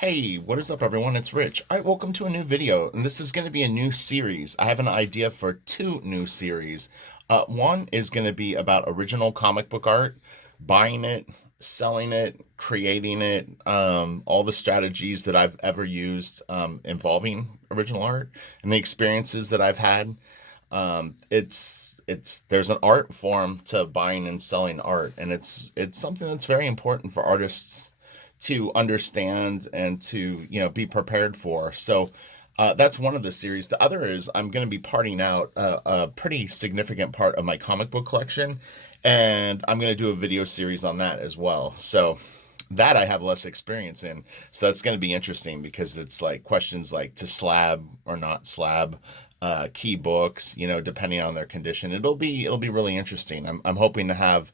Hey, what is up, everyone? It's Rich. All right, welcome to a new video, and this is going to be a new series. I have an idea for two new series. One is going to be about original comic book art, buying it, selling it, creating it, all the strategies that I've ever used involving original art, and the experiences that I've had. It's there's an art form to buying and selling art, and it's something that's very important for artists to understand and to be prepared for. So that's one of the series. The other is I'm going to be parting out a pretty significant part of my comic book collection, and I'm going to do a video series on that as well. So that I have less experience in. So that's going to be interesting because it's like questions like to slab or not slab key books, depending on their condition. It'll be really interesting. I'm hoping to have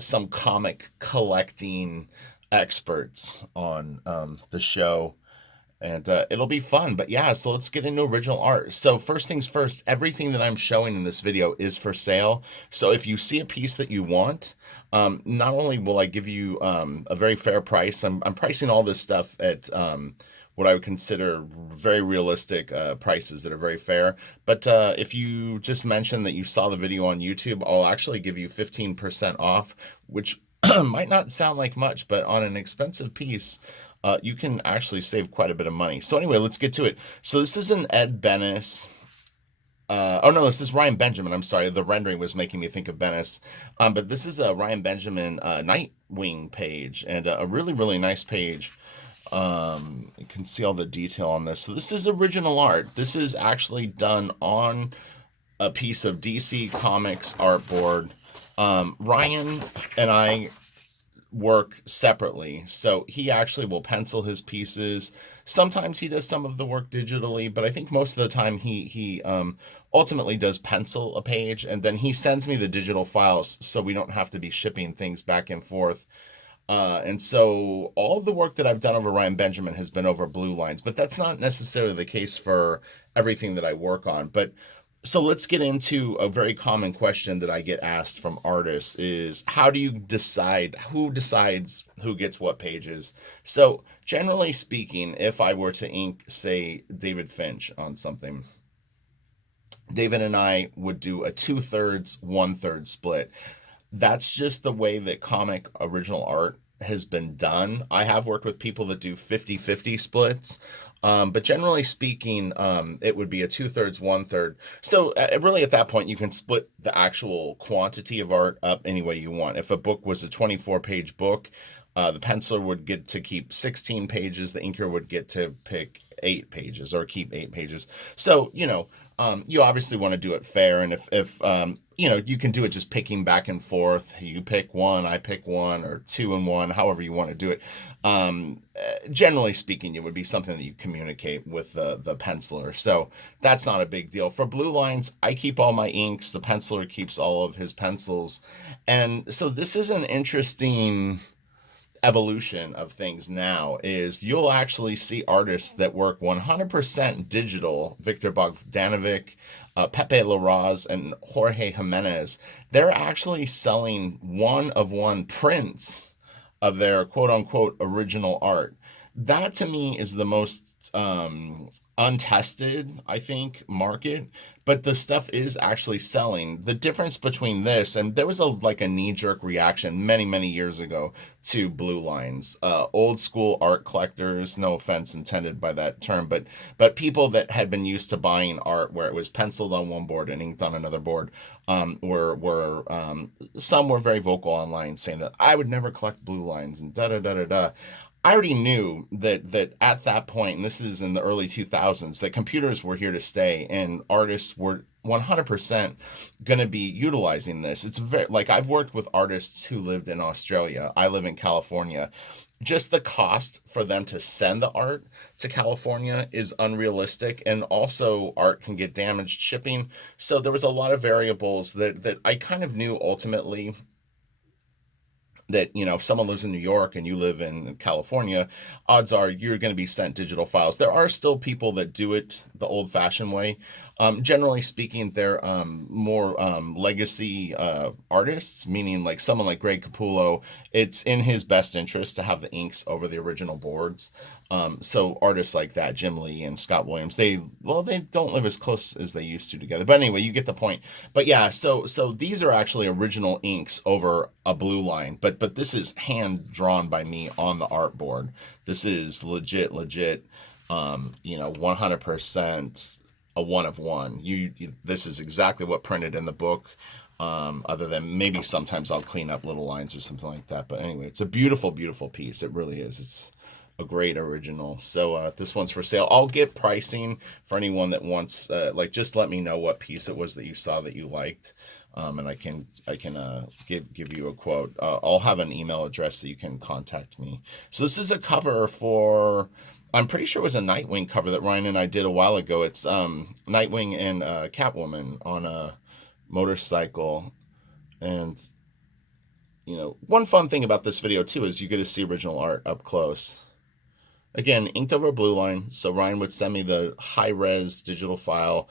some comic collecting experts on the show, and it'll be fun. But yeah, so let's get into original art. So first things first, everything that I'm showing in this video is for sale. So if you see a piece that you want, not only will I give you a very fair price, I'm pricing all this stuff at what I would consider very realistic prices that are very fair. But if you just mention that you saw the video on YouTube, I'll actually give you 15% off, which might not sound like much, but on an expensive piece, you can actually save quite a bit of money. So anyway, let's get to it. So this is an Ed Benes. Oh no, this is Ryan Benjamin. I'm sorry, the rendering was making me think of Benes. But this is a Ryan Benjamin Nightwing page, and a really, really nice page. You can see all the detail on this. So this is original art. This is actually done on a piece of DC Comics artboard. Ryan and I work separately. So he actually will pencil his pieces. Sometimes he does some of the work digitally, but I think most of the time he ultimately does pencil a page, and then he sends me the digital files so we don't have to be shipping things back and forth. And so all of the work that I've done over Ryan Benjamin has been over blue lines, but that's not necessarily the case for everything that I work on. But so let's get into a very common question that I get asked from artists is how do you decide who decides who gets what pages? So generally speaking, if I were to ink, say, David Finch on something, David and I would do a two-thirds, one-third split. That's just the way that comic original art has been done. I have worked with people that do 50-50 splits, but generally speaking, it would be a two-thirds, one-third. So really at that point, you can split the actual quantity of art up any way you want. If a book was a 24-page book, the penciler would get to keep 16 pages, the inker would get to pick 8 pages or keep 8 pages. So, you obviously want to do it fair. And if you can do it just picking back and forth. You pick one, I pick one, or two and one, however you want to do it. Generally speaking, it would be something that you communicate with the penciler. So that's not a big deal. For blue lines, I keep all my inks. The penciler keeps all of his pencils. And so this is an interesting evolution of things now is you'll actually see artists that work 100% digital. Victor Bogdanovic, Pepe Larraz, and Jorge Jimenez. They're actually selling one-of-one prints of their quote-unquote original art. That to me is the most untested, I think, market, but the stuff is actually selling. The difference between this and there was a knee-jerk reaction many years ago to blue lines. Old school art collectors, no offense intended by that term, but people that had been used to buying art where it was penciled on one board and inked on another board, were some were very vocal online saying that I would never collect blue lines and da da da da da. I already knew that at that point, and this is in the early 2000s, that computers were here to stay and artists were 100% going to be utilizing this. It's very like I've worked with artists who lived in Australia. I live in California. Just the cost for them to send the art to California is unrealistic, and also art can get damaged shipping. So there was a lot of variables that I kind of knew ultimately that, if someone lives in New York and you live in California, odds are you're going to be sent digital files. There are still people that do it the old fashioned way. Generally speaking, they're more legacy artists, meaning like someone like Greg Capullo. It's in his best interest to have the inks over the original boards. So artists like that, Jim Lee and Scott Williams, they don't live as close as they used to together. But anyway, you get the point. But yeah, so these are actually original inks over a blue line, but this is hand drawn by me on the artboard. This is legit, 100% a one of one. This is exactly what printed in the book. Other than maybe sometimes I'll clean up little lines or something like that. But anyway, it's a beautiful, beautiful piece. It really is. It's a great original. So this one's for sale. I'll get pricing for anyone that wants. Just let me know what piece it was that you saw that you liked, and I can give you a quote. I'll have an email address that you can contact me. So this is a cover for. I'm pretty sure it was a Nightwing cover that Ryan and I did a while ago. It's Nightwing and Catwoman on a motorcycle. And one fun thing about this video too is you get to see original art up close. Again, inked over a blue line. So Ryan would send me the high res digital file.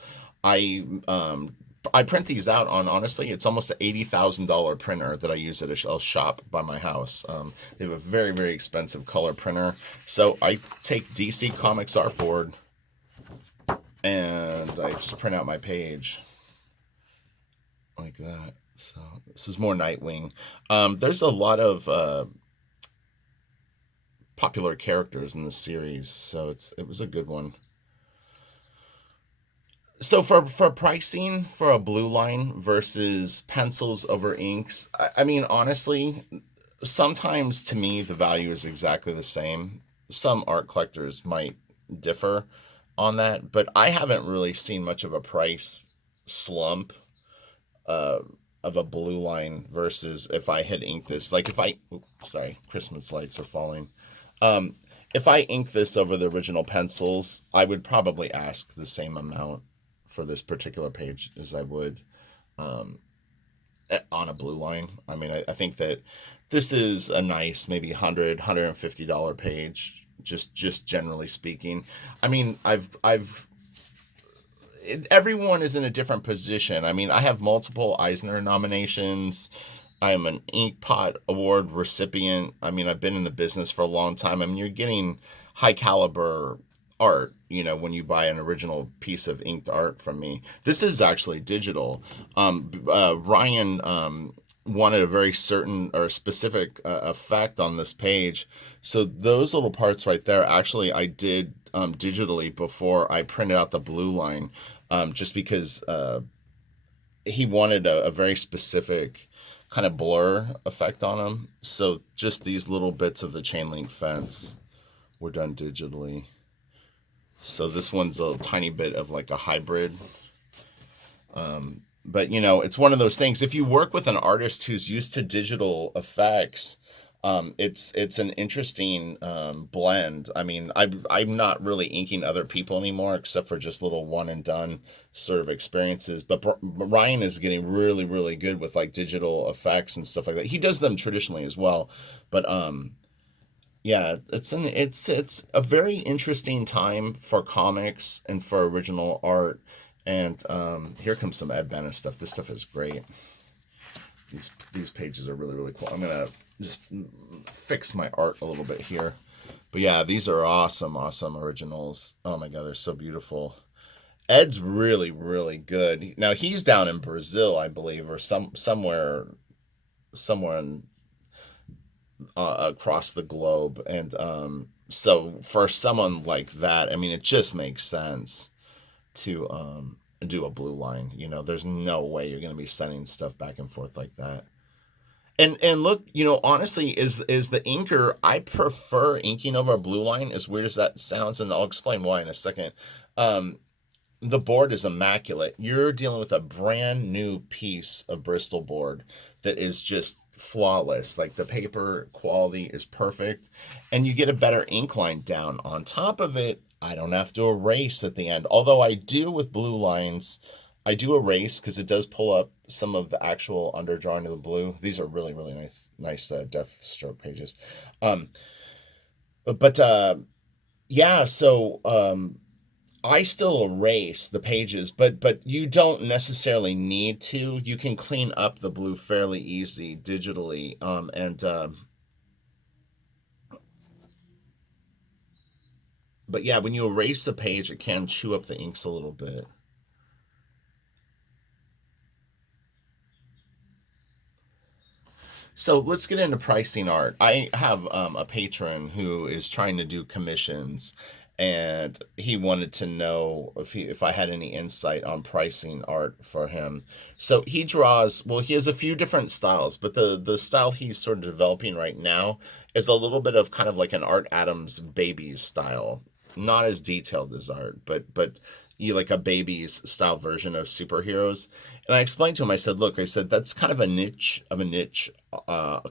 I print these out on, honestly, it's almost an $80,000 printer that I use at a shop by my house. They have a very, very expensive color printer. So I take DC Comics artboard and I just print out my page like that. So this is more Nightwing. There's a lot of popular characters in the series, so it was a good one. So for pricing for a blue line versus pencils over inks, I mean, honestly, sometimes to me the value is exactly the same. Some art collectors might differ on that, but I haven't really seen much of a price slump of a blue line versus if I had inked this. Like sorry, Christmas lights are falling. If I ink this over the original pencils, I would probably ask the same amount for this particular page as I would on a blue line. I mean, I think that this is a nice maybe $150 page, just generally speaking. I mean, everyone is in a different position. I mean, I have multiple Eisner nominations. I am an Inkpot Award recipient. I mean, I've been in the business for a long time. I mean, you're getting high caliber art, when you buy an original piece of inked art from me. This is actually digital. Ryan wanted a very certain or specific effect on this page. So those little parts right there, actually, I did digitally before I printed out the blue line, just because he wanted a very specific kind of blur effect on them. So just these little bits of the chain link fence were done digitally. So this one's a tiny bit of like a hybrid. But it's one of those things. If you work with an artist who's used to digital effects, it's an interesting blend. I mean, I'm not really inking other people anymore, except for just little one and done sort of experiences. But Ryan is getting really, really good with like digital effects and stuff like that. He does them traditionally as well, but yeah, it's a very interesting time for comics and for original art. And here comes some Ed Benes stuff. This stuff is great. These pages are really, really cool. I'm gonna just fix my art a little bit here. But yeah, these are awesome originals. Oh my God, they're so beautiful. Ed's really, really good. Now he's down in Brazil, I believe, or somewhere in across the globe. And so for someone like that, I mean, it just makes sense to do a blue line. There's no way you're going to be sending stuff back and forth like that. And look, honestly, is the inker, I prefer inking over a blue line, as weird as that sounds, and I'll explain why in a second. The board is immaculate. You're dealing with a brand new piece of Bristol board that is just flawless. Like the paper quality is perfect, and you get a better ink line down. On top of it, I don't have to erase at the end. Although I do with blue lines, I do erase because it does pull up some of the actual underdrawing of the blue. These are really, really nice Deathstroke pages. Um, but yeah, so I still erase the pages, but you don't necessarily need to. You can clean up the blue fairly easy digitally, and but yeah, when you erase the page, it can chew up the inks a little bit. So let's get into pricing art. I have a patron who is trying to do commissions, and he wanted to know if I had any insight on pricing art for him. So he draws. Well, he has a few different styles, but the style he's sort of developing right now is a little bit of kind of like an Art Adams Babies style, not as detailed as art, but you like a baby's style version of superheroes. And I explained to him, I said, look, I said, that's kind of a niche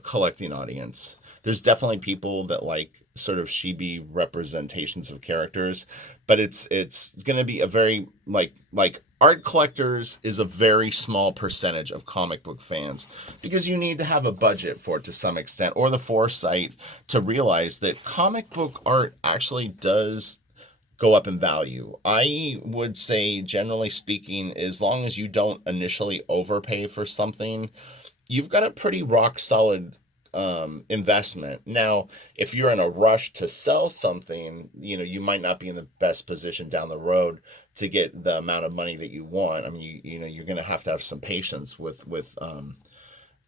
collecting audience. There's definitely people that like sort of chibi representations of characters, but it's going to be a very like art collectors is a very small percentage of comic book fans because you need to have a budget for it to some extent or the foresight to realize that comic book art actually does go up in value. I would say, generally speaking, as long as you don't initially overpay for something, you've got a pretty rock solid investment. Now, if you're in a rush to sell something, you might not be in the best position down the road to get the amount of money that you want. I mean, you're going to have some patience with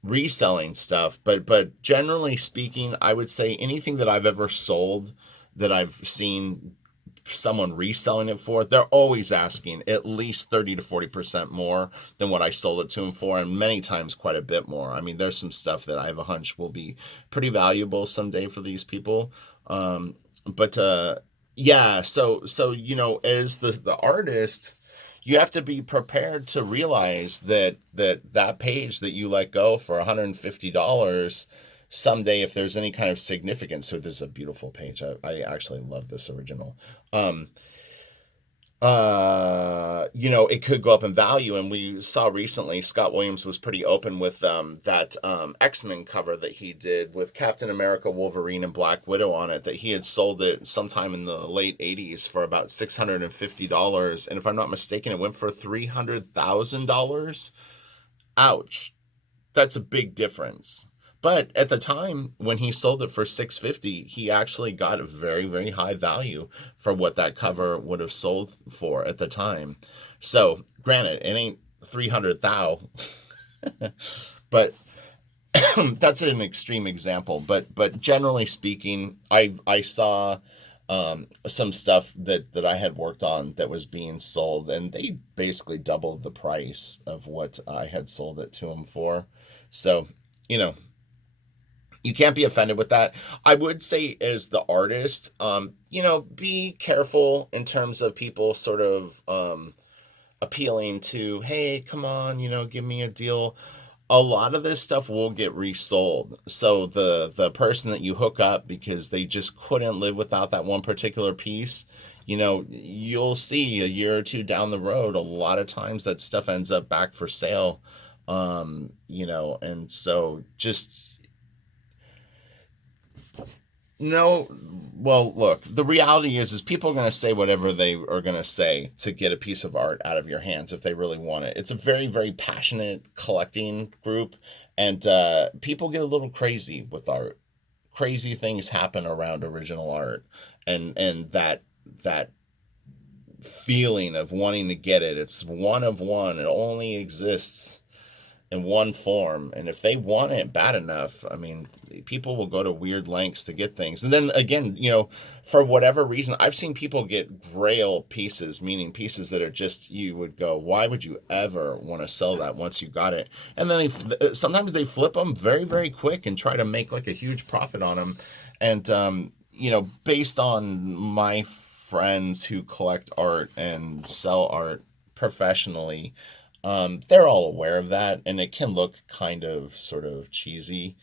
reselling stuff. But generally speaking, I would say anything that I've ever sold that I've seen someone reselling it for, they're always asking at least 30 to 40% more than what I sold it to them for, and many times quite a bit more. I mean, there's some stuff that I have a hunch will be pretty valuable someday for these people. But yeah, so as the artist, you have to be prepared to realize that page that you let go for $150 someday, if there's any kind of significance. So this is a beautiful page. I actually love this original. Um, it could go up in value. And we saw recently Scott Williams was pretty open with that X-Men cover that he did with Captain America, Wolverine, and Black Widow on it, that he had sold it sometime in the late 80s for about $650. And if I'm not mistaken, it went for $300,000. Ouch. That's a big difference. But at the time when he sold it for 650, he actually got a very, very high value for what that cover would have sold for at the time. So, granted, it ain't 300 thou, but that's an extreme example. But generally speaking, I saw some stuff that I had worked on that was being sold, and they basically doubled the price of what I had sold it to them for. So, you know, you can't be offended with that. I would say, as the artist, be careful in terms of people sort of appealing to, hey, come on, give me a deal. A lot of this stuff will get resold. So the person that you hook up because they just couldn't live without that one particular piece, you'll see a year or two down the road, a lot of times that stuff ends up back for sale. And so just no, well, look, the reality is people are going to say whatever they are going to say to get a piece of art out of your hands if they really want it. It's a very, very passionate collecting group, and people get a little crazy with art. Crazy things happen around original art, and that feeling of wanting to get it. It's one of one. It only exists in one form, and if they want it bad enough, I mean, people will go to weird lengths to get things. And then again, for whatever reason, I've seen people get grail pieces, meaning pieces that are just, you would go, why would you ever want to sell that once you got it? And then sometimes they flip them very, very quick and try to make like a huge profit on them. And based on my friends who collect art and sell art professionally, they're all aware of that, and it can look kind of sort of cheesy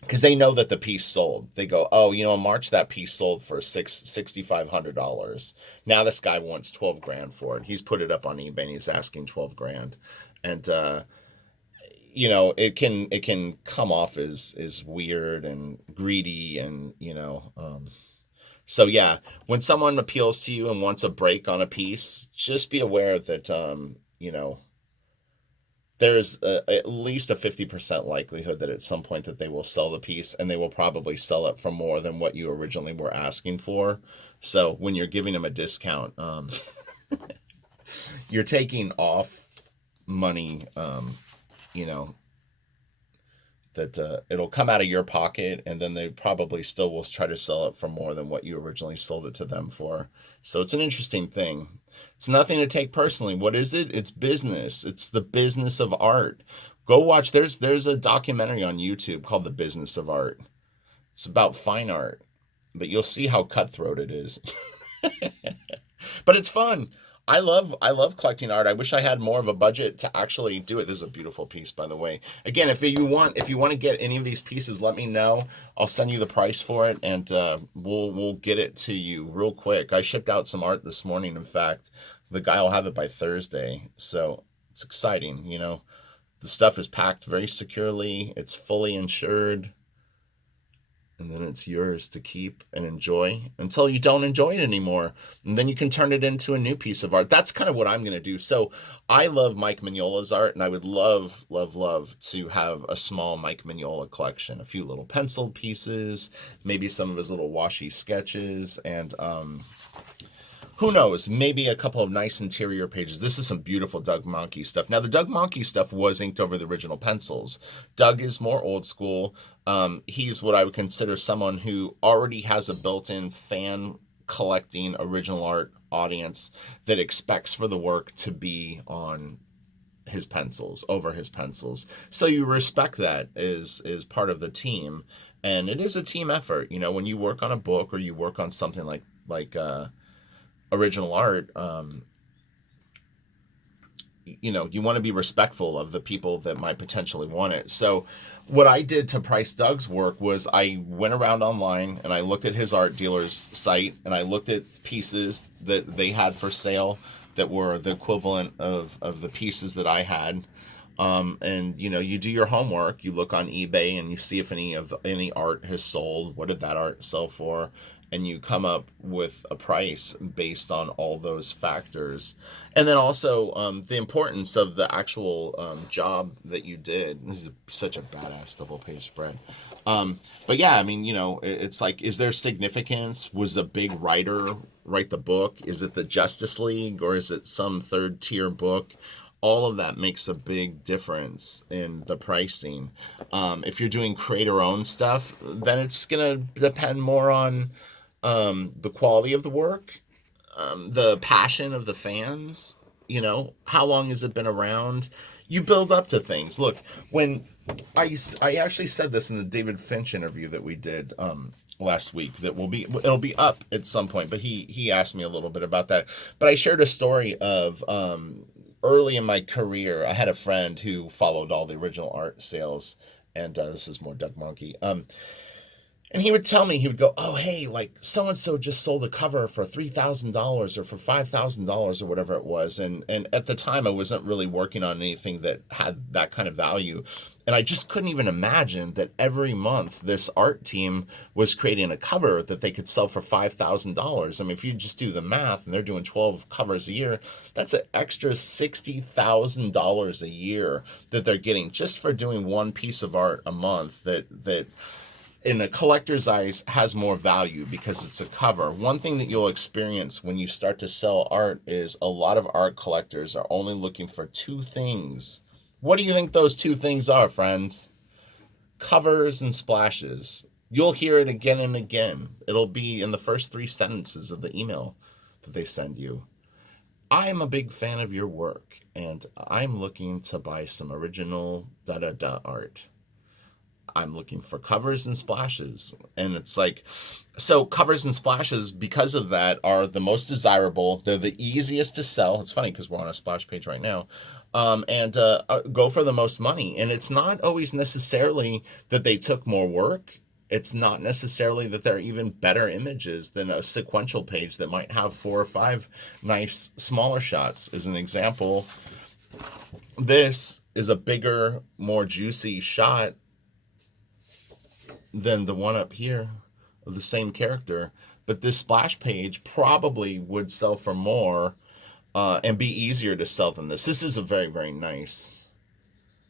because they know that the piece sold. They go, oh, in March that piece sold for $6,500. Now this guy wants 12 grand for it. He's put it up on eBay and he's asking 12 grand, and it can come off as weird and greedy, and so yeah, when someone appeals to you and wants a break on a piece, just be aware that there's at least a 50% likelihood that at some point that they will sell the piece, and they will probably sell it for more than what you originally were asking for. So when you're giving them a discount, you're taking off money, you know, that it'll come out of your pocket, and then they probably still will try to sell it for more than what you originally sold it to them for. So it's an interesting thing. It's nothing to take personally. What is it? It's business. It's the business of art. Go watch. There's a documentary on YouTube called The Business of Art. It's about fine art, but you'll see how cutthroat it is. But it's fun. I love collecting art. I wish I had more of a budget to actually do it. This is a beautiful piece, by the way. Again, if you want to get any of these pieces, let me know. I'll send you the price for it, and we'll get it to you real quick. I shipped out some art this morning. In fact, the guy will have it by Thursday, so it's exciting. The stuff is packed very securely. It's fully insured, and then it's yours to keep and enjoy until you don't enjoy it anymore, and then you can turn it into a new piece of art. That's kind of what I'm going to do. So I love Mike Mignola's art, and I would love, love, love to have a small Mike Mignola collection, a few little pencil pieces, maybe some of his little washi sketches, and who knows, maybe a couple of nice interior pages. This is some beautiful Doug Mahnke stuff. Now, the Doug Mahnke stuff was inked over the original pencils. Doug is more old school. He's what I would consider someone who already has a built-in fan collecting original art audience that expects for the work to be on his pencils, over his pencils. So you respect that as part of the team. And it is a team effort. When you work on a book or you work on something like original art, you want to be respectful of the people that might potentially want it. So what I did to price Doug's work was I went around online and I looked at his art dealer's site, and I looked at pieces that they had for sale that were the equivalent of the pieces that I had. And you do your homework. You look on eBay and you see if any art has sold. What did that art sell for? And you come up with a price based on all those factors. And then also the importance of the actual job that you did. This is such a badass double page spread. But yeah, I mean, it's like, is there significance? Was a big writer write the book? Is it the Justice League, or is it some third tier book? All of that makes a big difference in the pricing. If you're doing creator owned stuff, then it's going to depend more on the quality of the work, the passion of the fans. How long has it been around? You build up to things. Look, when I actually said this in the David Finch interview that we did last week, that it'll be up at some point, but he asked me a little bit about that. But I shared a story of early in my career, I had a friend who followed all the original art sales, and this is more Doug Mahnke. And he would tell me, he would go, oh, hey, like so-and-so just sold a cover for $3,000 or for $5,000 or whatever it was. And at the time, I wasn't really working on anything that had that kind of value. And I just couldn't even imagine that every month this art team was creating a cover that they could sell for $5,000. I mean, if you just do the math and they're doing 12 covers a year, that's an extra $60,000 a year that they're getting just for doing one piece of art a month that in a collector's eyes has more value because it's a cover. One thing that you'll experience when you start to sell art is a lot of art collectors are only looking for two things. What do you think those two things are, friends? Covers and splashes. You'll hear it again and again. It'll be in the first 3 sentences of the email that they send you. I'm a big fan of your work, and I'm looking to buy some original da-da-da art. I'm looking for covers and splashes. And it's like, so covers and splashes, because of that, are the most desirable. They're the easiest to sell. It's funny because we're on a splash page right now. And go for the most money. And it's not always necessarily that they took more work. It's not necessarily that they're even better images than a sequential page that might have 4 or 5 nice smaller shots. As an example, This is a bigger, more juicy shot than the one up here of the same character. But this splash page probably would sell for more and be easier to sell than this. This is a very, very nice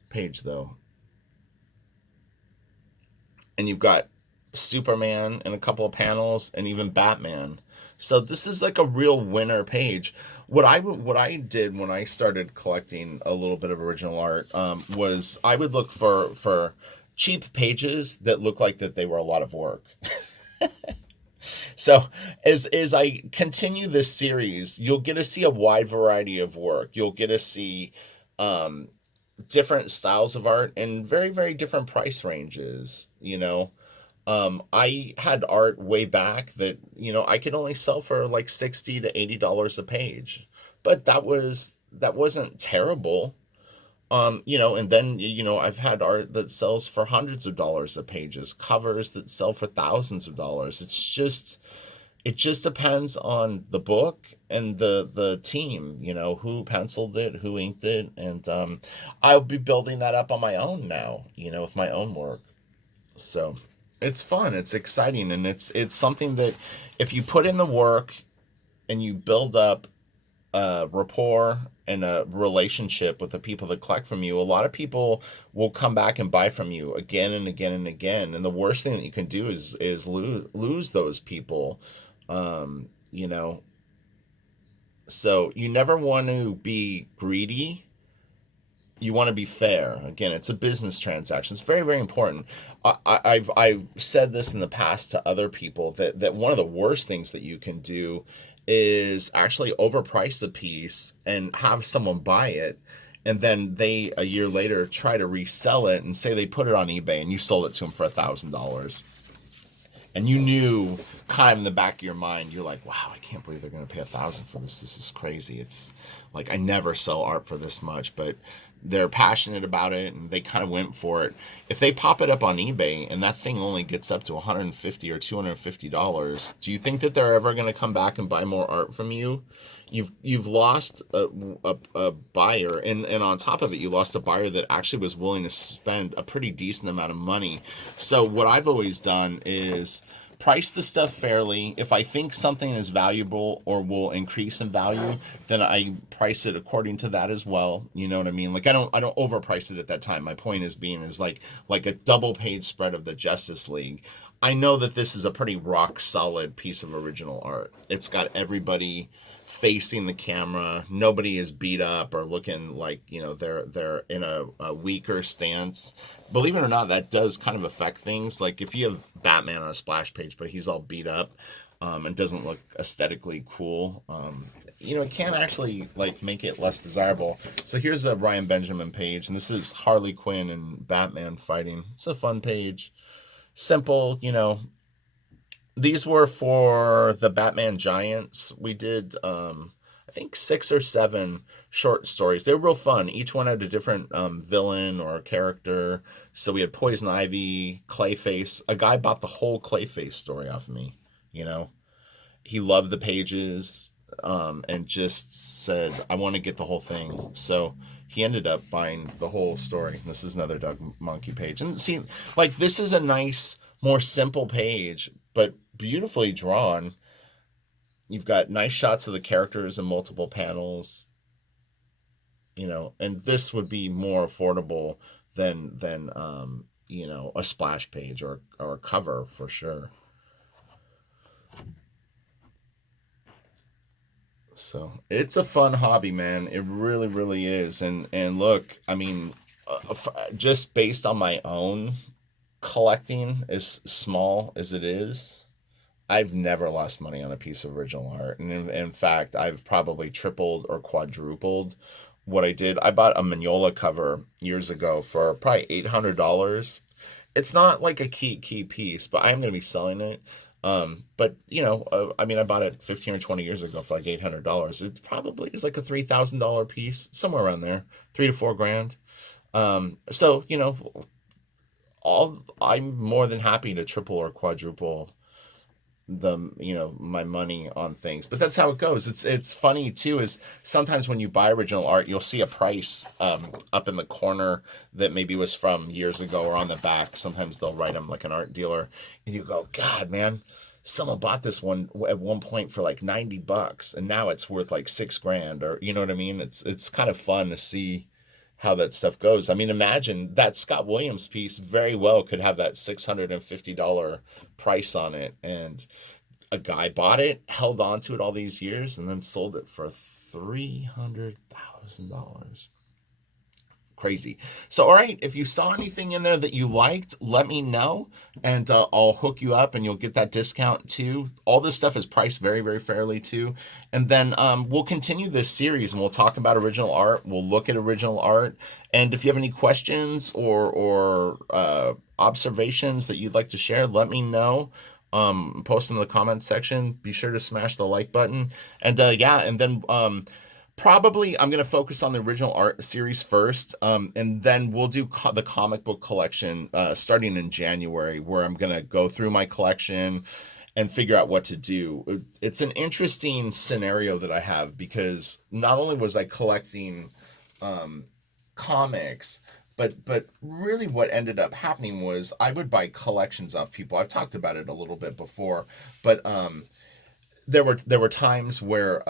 page, though. And you've got Superman in a couple of panels, and even Batman. So this is like a real winner page. What I did when I started collecting a little bit of original art was I would look for cheap pages that look like that they were a lot of work. So as I continue this series, you'll get to see a wide variety of work. You'll get to see um, different styles of art and very, very different price ranges. I had art way back that, I could only sell for like $60 to $80 a page. But that wasn't terrible. And then, I've had art that sells for hundreds of dollars a pages, covers that sell for thousands of dollars. It just depends on the book and the team, who penciled it, who inked it, and I'll be building that up on my own now, with my own work. So it's fun, it's exciting, and it's something that if you put in the work and you build up a rapport and a relationship with the people that collect from you, a lot of people will come back and buy from you again and again and again. And the worst thing that you can do is lose those people. Um, you know, so you never want to be greedy. You want to be fair. Again, it's a business transaction. It's very, very important. I've said this in the past to other people that one of the worst things that you can do is actually overprice a piece and have someone buy it, and then they a year later try to resell it and say they put it on eBay and you sold it to them for $1,000, and you knew kind of in the back of your mind, you're like, wow, I can't believe they're going to pay 1,000 for this. This is crazy. It's like, I never sell art for this much, but they're passionate about it and they kind of went for it. If they pop it up on eBay and that thing only gets up to 150 or $250, do you think that they're ever going to come back and buy more art from you? You've lost a buyer, and on top of it, you lost a buyer that actually was willing to spend a pretty decent amount of money. So what I've always done is price the stuff fairly. If I think something is valuable or will increase in value, then I price it according to that as well. You know what I mean? Like I don't overprice it at that time. My point is like a double page spread of the Justice League. I know that this is a pretty rock solid piece of original art. It's got everybody facing the camera. Nobody is beat up or looking like, they're in a weaker stance. Believe it or not, that does kind of affect things. Like if you have Batman on a splash page, but he's all beat up and doesn't look aesthetically cool, it can actually like make it less desirable. So here's a Ryan Benjamin page, and this is Harley Quinn and Batman fighting. It's a fun page. Simple, these were for the Batman Giants. We did, I think, 6 or 7 short stories. They were real fun. Each one had a different villain or character. So we had Poison Ivy, Clayface. A guy bought the whole Clayface story off of me. You know, he loved the pages and just said, "I want to get the whole thing." So he ended up buying the whole story. This is another Doug Monkey page, and see, like this is a nice, more simple page, but beautifully drawn. You've got nice shots of the characters in multiple panels, and this would be more affordable than a splash page or a cover for sure. So it's a fun hobby, man. It really, really is. And look, I mean, just based on my own collecting, as small as it is, I've never lost money on a piece of original art. And in fact, I've probably tripled or quadrupled what I did. I bought a Mignola cover years ago for probably $800. It's not like a key piece, but I'm going to be selling it. But I mean, I bought it 15 or 20 years ago for like $800. It probably is like a $3,000 piece, somewhere around there, 3 to 4 grand. So all I'm more than happy to triple or quadruple my money on things. But that's how it goes. It's funny too, is sometimes when you buy original art, you'll see a price up in the corner that maybe was from years ago, or on the back. Sometimes they'll write them like an art dealer, and you go, God, man, someone bought this one at one point for like $90, and now it's worth like 6 grand, or you know what I mean. It's kind of fun to see how that stuff goes. I mean, imagine that Scott Williams piece very well could have that $650 price on it, and a guy bought it, held on to it all these years, and then sold it for $300,000. Crazy. So, all right, if you saw anything in there that you liked, let me know, and I'll hook you up, and you'll get that discount too. All this stuff is priced very, very fairly too. And then we'll continue this series, and we'll talk about original art. We'll look at original art, and if you have any questions or observations that you'd like to share, let me know. Post in the comments section. Be sure to smash the like button, and yeah, and then probably I'm going to focus on the original art series first, and then we'll do the comic book collection starting in January, where I'm going to go through my collection and figure out what to do. It's an interesting scenario that I have, because not only was I collecting comics, but really what ended up happening was I would buy collections off people. I've talked about it a little bit before, but there were times where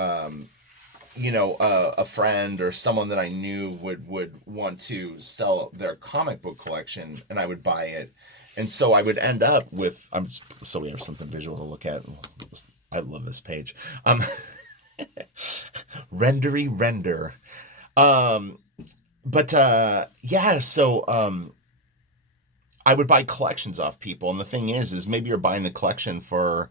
a friend or someone that I knew would want to sell their comic book collection, and I would buy it, and so I would end up with so we have something visual to look at. I love this page. Rendery render. But yeah, so I would buy collections off people, and the thing is maybe you're buying the collection for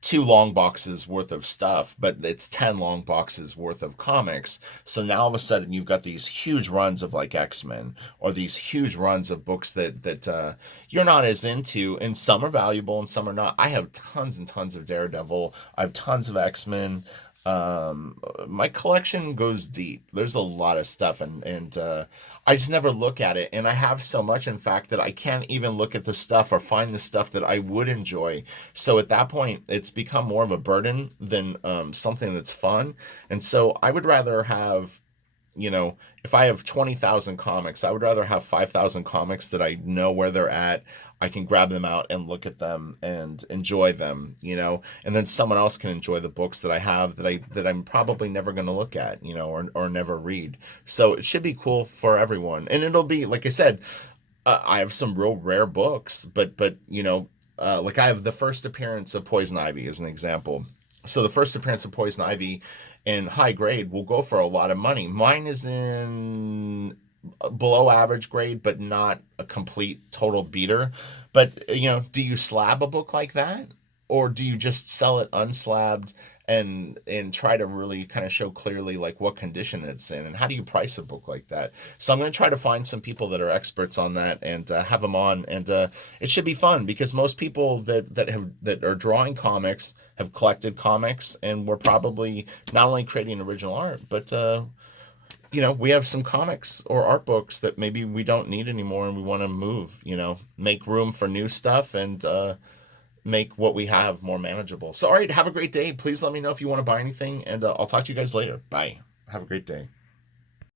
2 long boxes worth of stuff, but it's 10 long boxes worth of comics. So now all of a sudden you've got these huge runs of like X-Men, or these huge runs of books that you're not as into, and some are valuable and some are not. I have tons and tons of Daredevil. I have tons of X-Men. My collection goes deep. There's a lot of stuff, and I just never look at it, and I have so much, in fact, that I can't even look at the stuff or find the stuff that I would enjoy. So at that point, it's become more of a burden than something that's fun. And so I would rather have, if I have 20,000 comics, I would rather have 5,000 comics that I know where they're at. I can grab them out and look at them and enjoy them, and then someone else can enjoy the books that I have that I'm probably never going to look at, or never read. So it should be cool for everyone. And it'll be, like I said, I have some real rare books, but like I have the first appearance of Poison Ivy as an example. So the first appearance of Poison Ivy in high grade will go for a lot of money. Mine is in below average grade, but not a complete total beater. But do you slab a book like that, or do you just sell it unslabbed and try to really kind of show clearly like what condition it's in, and how do you price a book like that? So I'm going to try to find some people that are experts on that, and have them on, and it should be fun, because most people that are drawing comics have collected comics, and we're probably not only creating original art, but we have some comics or art books that maybe we don't need anymore, and we want to move, make room for new stuff, and make what we have more manageable. So, all right, have a great day. Please let me know if you want to buy anything, and I'll talk to you guys later. Bye. Have a great day.